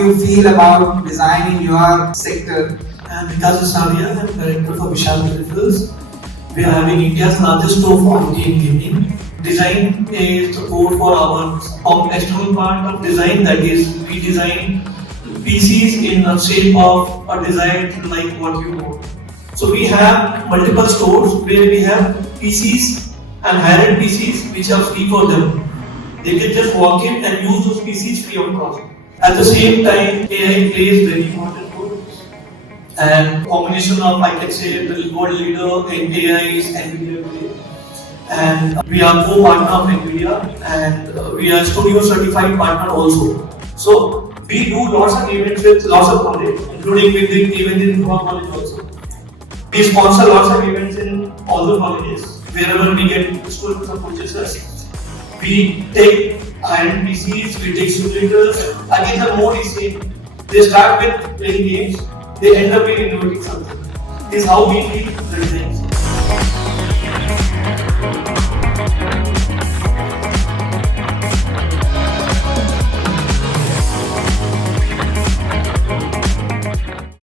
you feel about design in your sector? I'm Vikas Asaria, I'm director for Vishal Peripherals. We are having India's largest store for IT and gaming. Design is the core for our external part of design, that is, we design PCs in the shape of a design like what you want. So we have multiple stores where we have PCs and higher-end PCs which are free for them. They can just walk in and use those PCs free of cost. At the same time, AI plays very important role. And combination of, I can say, the world leader in AI is NVIDIA today. And we are co-partner of NVIDIA, and we are studio certified partner also. So we do lots of events with lots of colleges, including with the event in our college also. We sponsor lots of events in all the colleges. Wherever we get students approaches us, we take iron PCs, we take simulators. Again, the mode is same. They start with playing games, they end up in innovating something. This is how we feel the design.